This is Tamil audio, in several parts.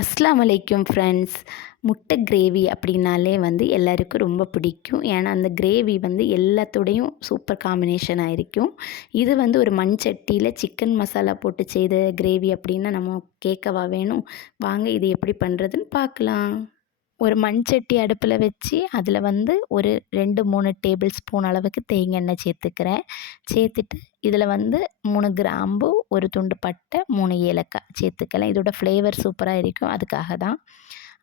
அஸ்ஸலாமு அலைக்கும் ஃப்ரெண்ட்ஸ். முட்டை கிரேவி அப்படின்னாலே வந்து எல்லாருக்கும் ரொம்ப பிடிக்கும். ஏன்னா அந்த கிரேவி வந்து எல்லாத்தோடையும் சூப்பர் காம்பினேஷனாக இருக்கும். இது வந்து ஒரு மண் சட்டியில் சிக்கன் மசாலா போட்டு செய்த கிரேவி அப்படின்னா நம்ம கேட்கவா வேணும். வாங்க இது எப்படி பண்ணுறதுன்னு பார்க்கலாம். ஒரு மண் சட்டி அடுப்பில் வச்சு அதில் வந்து ஒரு 2, 3 டேபிள் ஸ்பூன் அளவுக்கு தேங்காய் எண்ணெய் சேர்த்துக்கிறேன். சேர்த்துட்டு இதில் வந்து 3 கிராம்பு, ஒரு துண்டு பட்டை, 3 ஏலக்காய் சேர்த்துக்கலாம். இதோட ஃப்ளேவர் சூப்பராக இருக்கும். அதுக்காக தான்.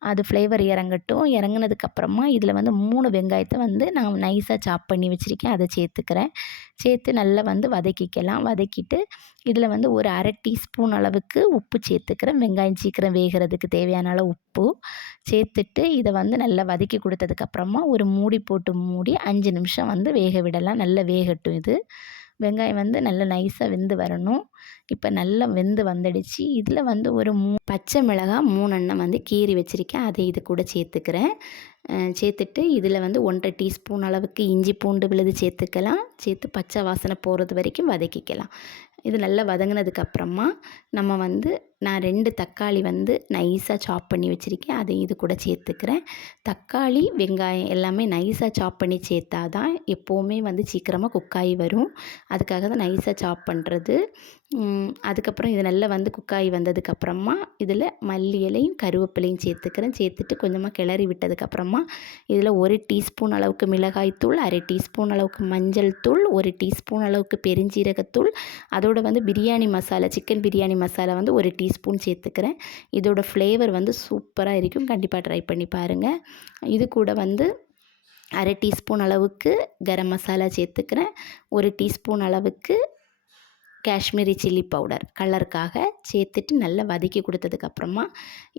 அது ஃப்ளேவர் இறங்கட்டும். இறங்குனதுக்கப்புறமா இதில் வந்து 3 வெங்காயத்தை வந்து நான் நைஸாக சாப் பண்ணி வச்சுருக்கேன். அதை சேர்த்துக்கிறேன். சேர்த்து நல்லா வந்து வதக்கிக்கலாம். வதக்கிட்டு இதில் வந்து ஒரு 1/2 டீஸ்பூன் அளவுக்கு உப்பு சேர்த்துக்கிறேன். வெங்காயம் சீக்கிரம் வேகிறதுக்கு தேவையான அளவு உப்பு சேர்த்துட்டு இதை வந்து நல்லா வதக்கி கொடுத்ததுக்கப்புறமா ஒரு மூடி போட்டு மூடி 5 நிமிஷம் வந்து வேக விடலாம். நல்லா வேகட்டும் இது. வெங்காயம் வந்து நல்லா நைஸாக வெந்து வரணும். இப்போ நல்லா வெந்து வந்துடுச்சு. இதில் வந்து ஒரு பச்சை மிளகாய் 3 எண்ணம் வந்து கீறி வச்சுருக்கேன். அதை இது கூட சேர்த்துக்கிறேன். சேர்த்துட்டு இதில் வந்து 1/2 டீஸ்பூன் அளவுக்கு இஞ்சி பூண்டு விழுது சேர்த்துக்கலாம். சேர்த்து பச்சை வாசனை போகிறது வரைக்கும் வதக்கிக்கலாம். இது நல்லா வதங்கினதுக்கப்புறமா நம்ம வந்து நான் 2 தக்காளி வந்து நைஸாக சாப் பண்ணி வச்சுருக்கேன். அதை இது கூட சேர்த்துக்கிறேன். தக்காளி, வெங்காயம் எல்லாமே நைஸாக சாப் பண்ணி சேர்த்தா தான் எப்போவுமே வந்து சீக்கிரமாக குக்காகி வரும். அதுக்காக தான் நைஸாக சாப் பண்ணுறது. அதுக்கப்புறம் இது நல்லா வந்து குக்காகி வந்ததுக்கப்புறமா இதில் மல்லி இலையும் கருவேப்பிலையும் சேர்த்துக்கிறேன். சேர்த்துட்டு கொஞ்சமாக கிளறி விட்டதுக்கப்புறமா இதில் 1 டீஸ்பூன் அளவுக்கு மிளகாய்த்தூள், 1/2 டீஸ்பூன் அளவுக்கு மஞ்சள் தூள், 1 டீஸ்பூன் அளவுக்கு பெருஞ்சீரகத்தூள், அதோட வந்து பிரியாணி மசாலா, சிக்கன் பிரியாணி மசாலா வந்து 1 டீஸ்பூன் சேர்த்துக்கிறேன். இதோட ஃப்ளேவர் வந்து சூப்பராக இருக்கும். கண்டிப்பாக ட்ரை பண்ணி பாருங்கள். இது கூட வந்து 1/2 டீஸ்பூன் அளவுக்கு கரம் மசாலா சேர்த்துக்கிறேன். 1 டீஸ்பூன் அளவுக்கு காஷ்மீரி சில்லி பவுடர் கலருக்காக சேர்த்துட்டு நல்லா வதக்கி கொடுத்ததுக்கப்புறமா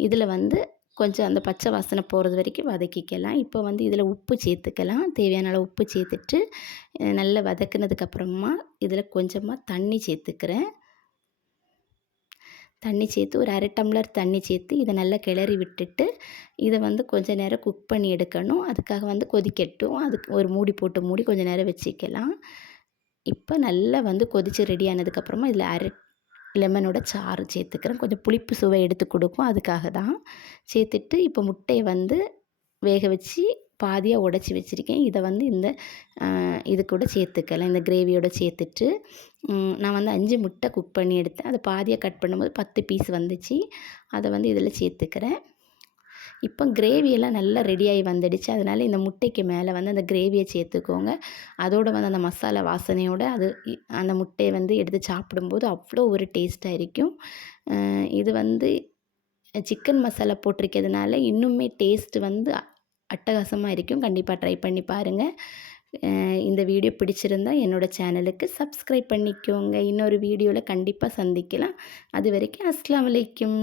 இதில் வந்து கொஞ்சம் அந்த பச்சை வாசனை போகிறது வரைக்கும் வதக்கிக்கலாம். இப்போ வந்து இதில் உப்பு சேர்த்துக்கலாம். தேவையான அளவு உப்பு சேர்த்துட்டு நல்லா வதக்குனதுக்கப்புறமா இதில் கொஞ்சமாக தண்ணி சேர்த்துக்கிறேன். தண்ணி சேர்த்து ஒரு 1/2 டம்ளர் தண்ணி சேர்த்து இதை நல்லா கிளறி விட்டுட்டு இதை வந்து கொஞ்சம் நேரம் குக் பண்ணி எடுக்கணும். அதுக்காக வந்து கொதிக்கட்டும். அதுக்கு ஒரு மூடி போட்டு மூடி கொஞ்சம் நேரம் வச்சுக்கலாம். இப்போ நல்லா வந்து கொதித்து ரெடி ஆனதுக்கப்புறமா இதில் 1/2 லெமனோட சாறு சேர்த்துக்கிறேன். கொஞ்சம் புளிப்பு சுவை எடுத்து கொடுக்கும். அதுக்காக தான் சேர்த்துட்டு இப்போ முட்டையை வந்து வேக வச்சு பாதியாக உடச்சி வச்சுருக்கேன். இதை வந்து இந்த இது கூட சேர்த்துக்கலாம். இந்த கிரேவியோட சேர்த்துட்டு நான் வந்து 5 முட்டை குக் பண்ணி எடுத்தேன். அதை பாதியாக கட் பண்ணும்போது 10 பீஸ் வந்துச்சு. அதை வந்து இதில் சேர்த்துக்கிறேன். இப்போ கிரேவியெல்லாம் நல்லா ரெடியாகி வந்துடுச்சு. அதனால் இந்த முட்டைக்கு மேலே வந்து அந்த கிரேவியை சேர்த்துக்கோங்க. அதோடு வந்து அந்த மசாலா வாசனையோடு அந்த முட்டையை வந்து எடுத்து சாப்பிடும்போது அவ்வளோ ஒரு டேஸ்ட்டாக இருக்கும். இது வந்து சிக்கன் மசாலா போட்டிருக்கிறதுனால இன்னுமே டேஸ்ட்டு வந்து அட்டகாசமாக இருக்கும். கண்டிப்பாக ட்ரை பண்ணி பாருங்கள். இந்த வீடியோ பிடிச்சிருந்தால் என்னோடய சேனலுக்கு சப்ஸ்கிரைப் பண்ணிக்கோங்க. இன்னொரு வீடியோவில் கண்டிப்பாக சந்திக்கலாம். அது வரைக்கும் அஸ்ஸலாமு அலைக்கும்.